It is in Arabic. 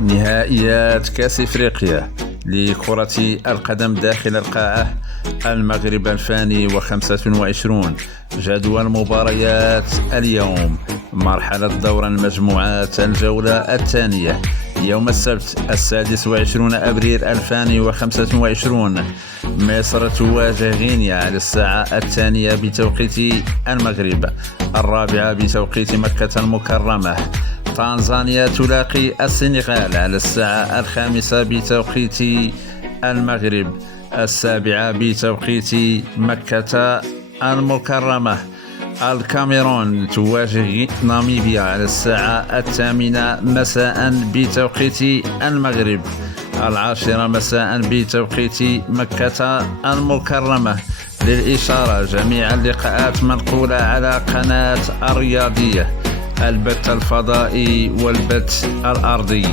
نهائيات كأس إفريقيا لكرة القدم داخل القاعة، المغرب 2025. جدول المباريات اليوم: مرحلة دور المجموعات، الجولة الثانية، يوم السبت 26 أبريل 2025. مصر تواجه غينيا على الساعة 2 بتوقيت المغرب، 4 بتوقيت مكة المكرمة. تنزانيا تلاقي السنغال على الساعة 5 بتوقيت المغرب، 7 بتوقيت مكة المكرمة. الكاميرون تواجه ناميبيا على الساعة 8 مساء بتوقيت المغرب، 10 مساء بتوقيت مكة المكرمة. للإشارة، جميع اللقاءات منقولة على قناة الرياضية، البث الفضائي والبث الأرضي.